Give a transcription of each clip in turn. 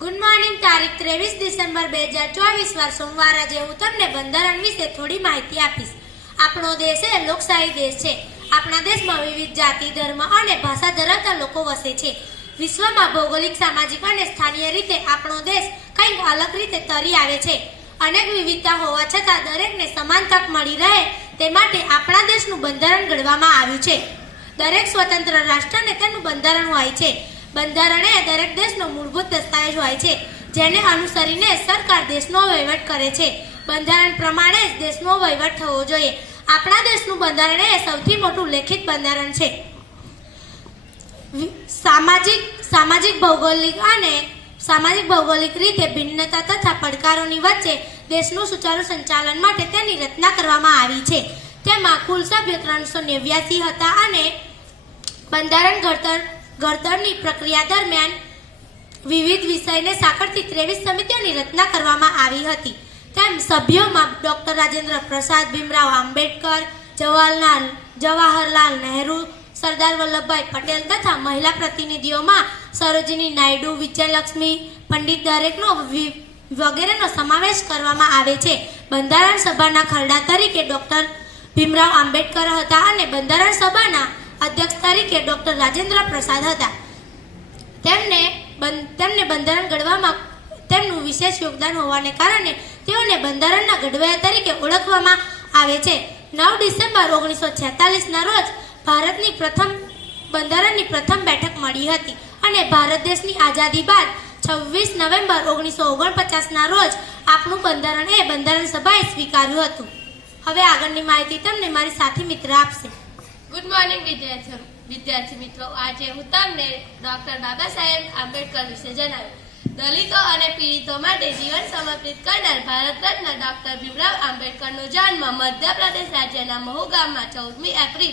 Good morning તારીખ ત્રેવીસ December બે હજાર ચોવીસ વાર સોમવાર. આજે હું તમને બંધારણ વિશે થોડી માહિતી આપીશ. આપણો દેશ એ લોકશાહી દેશ છે. આપણા દેશમાં વિવિધ જાતિ, ધર્મ અને ભાષા ધરાવતા લોકો વસે છે. વિશ્વમાં ભૌગોલિક, સામાજિક અને સ્થાનીય રીતે આપણો દેશ કંઈક અલગ રીતે તરી આવે છે. અનેક વિવિધતા હોવા છતાં દરેકને સમાન તક મળી રહે તે માટે આપણા દેશનું બંધારણ ઘડવામાં આવ્યું છે. દરેક સ્વતંત્ર રાષ્ટ્રને તેનું બંધારણ હોય છે. બંધારણ એ દરેક દેશનો મૂળભૂત દસ્તાવેજ હોય છે, જેને અનુસરીને સરકાર દેશનો વહીવટ કરે છે. બંધારણ પ્રમાણે જ દેશનો વહીવટ થવો જોઈએ. આપણા દેશનું બંધારણ એ સૌથી મોટું લેખિત બંધારણ છે. સામાજિક સામાજિક ભૌગોલિક અને સામાજિક ભૌગોલિક રીતે ભિન્નતા તથા પડકારોની વચ્ચે દેશનું સુચારુ સંચાલન માટે તેની રચના કરવામાં આવી છે. તેમાં કુલ સભ્ય ત્રણસો નેવ્યાસી હતા અને બંધારણ ઘડતર ઘડતરની પ્રક્રિયા દરમિયાન વિવિધ વિષયને સાંકળતી ત્રેવીસ સમિતિઓની રચના કરવામાં આવી હતી. તેમ સભ્યોમાં ડોક્ટર રાજેન્દ્ર પ્રસાદ, ભીમરાવ આંબેડકર, જવાહરલાલ જવાહરલાલ નહેરુ, સરદાર વલ્લભભાઈ પટેલ તથા મહિલા પ્રતિનિધિઓમાં સરોજિની નાયડુ, વિજયલક્ષ્મી, પંડિત દરેકનો વગેરેનો સમાવેશ કરવામાં આવે છે. બંધારણ સભાના ખરડા તરીકે ડોક્ટર ભીમરાવ આંબેડકર હતા અને બંધારણ સભાના અધ્યક્ષ તરીકે ડોક્ટર રાજેન્દ્ર પ્રસાદ હતા. તેમને તેમને બંધારણ ઘડવામાં તેમનું વિશેષ યોગદાન હોવાને કારણે તેઓને બંધારણના ઘડવૈયા તરીકે ઓળખવામાં આવે છે. નવ ડિસેમ્બર ઓગણીસો છેતાલીસના રોજ ભારતની પ્રથમ, બંધારણની પ્રથમ બેઠક મળી હતી અને ભારત દેશની આઝાદી બાદ છવ્વીસ નવેમ્બર ઓગણીસો ઓગણપચાસના રોજ આપણું બંધારણ એ બંધારણ સભાએ સ્વીકાર્યું હતું. હવે આગળની માહિતી તમને મારી સાથી મિત્ર આપશે. ગુડ મોર્નિંગ વિદ્યાર્થી વિદ્યાર્થી મિત્રો. આજે હું તમને ડોક્ટર બાબા સાહેબ આંબેડકર વિશે જણાવ્યું દલિતો અને પીડિતો માટે જીવન સમર્પિત કરનાર ભારત રત્ન ડોક્ટર ભીમરાવ આંબેડકરનો જન્મ મધ્યપ્રદેશ રાજ્યના મહુ ગામમાં ચૌદમી એપ્રિલ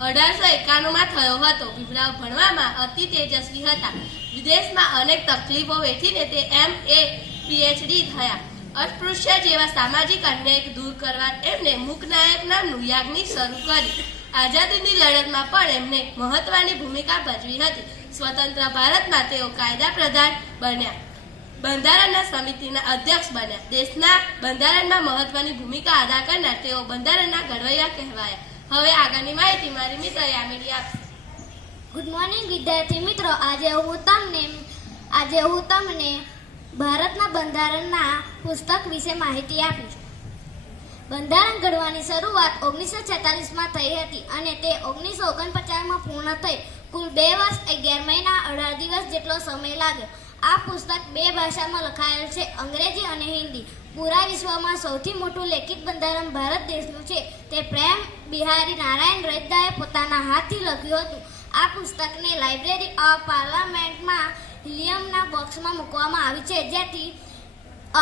અઢારસો એકાણુંમાં થયો હતો. ભીમરાવ ભણવામાં અતિ તેજસ્વી હતા. વિદેશમાં અનેક તકલીફો વેઠીને તે એમ એ પીએચડી થયા. અસ્પૃશ્ય જેવા સામાજિક અન્યાય દૂર કરવા એમને મૂકનાયક નામનું યાજ્ઞિક શરૂ કરી આઝાદીની લડતમાં પણ એમને મહત્વની ભૂમિકા ભજવી હતી. સ્વતંત્ર ભારતમાં તેઓ કાયદા પ્રધાન બન્યા. બંધારણના સમિતિના અધ્યક્ષ બન્યા. દેશના બંધારણમાં મહત્વની ભૂમિકા અદા કરનાર તેઓ બંધારણના ઘડવૈયા કહેવાયા. હવે આગળની માહિતી મારી મિત્ર યામિની આપશે. ગુડ મોર્નિંગ વિદ્યાર્થી મિત્રો. આજે હું તમને, આજે હું તમને ભારતના બંધારણના પુસ્તક વિશે માહિતી આપીશ. બંધારણ ઘડવાની શરૂઆત ઓગણીસો છેતાલીસમાં થઈ હતી અને તે ઓગણીસો ઓગણપચાસમાં પૂર્ણ થઈ. કુલ બે વર્ષ અગિયાર મહિના અઢાર દિવસ જેટલો સમય લાગ્યો. આ પુસ્તક બે ભાષામાં લખાયેલ છે, અંગ્રેજી અને હિન્દી. પૂરા વિશ્વમાં સૌથી મોટું લેખિત બંધારણ ભારત દેશનું છે. તે પ્રેમ બિહારી નારાયણ રૈદાએ પોતાના હાથથી લખ્યું હતું. આ પુસ્તકને લાઇબ્રેરી ઓફ પાર્લામેન્ટમાં હિલિયમના બોક્સમાં મૂકવામાં આવી છે, જેથી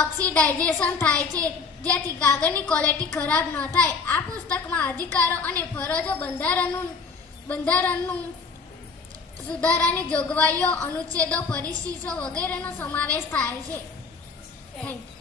ઓક્સિડાઇઝેશન થાય છે. જેથી કાગળની ક્વોલિટી ખરાબ ન થાય. આ પુસ્તકમાં અધિકારો અને ફરજો બંધારણનું બંધારણનું સુધારાની જોગવાઈઓ, અનુચ્છેદો, પરિશિષો વગેરેનો સમાવેશ થાય છે. Thank you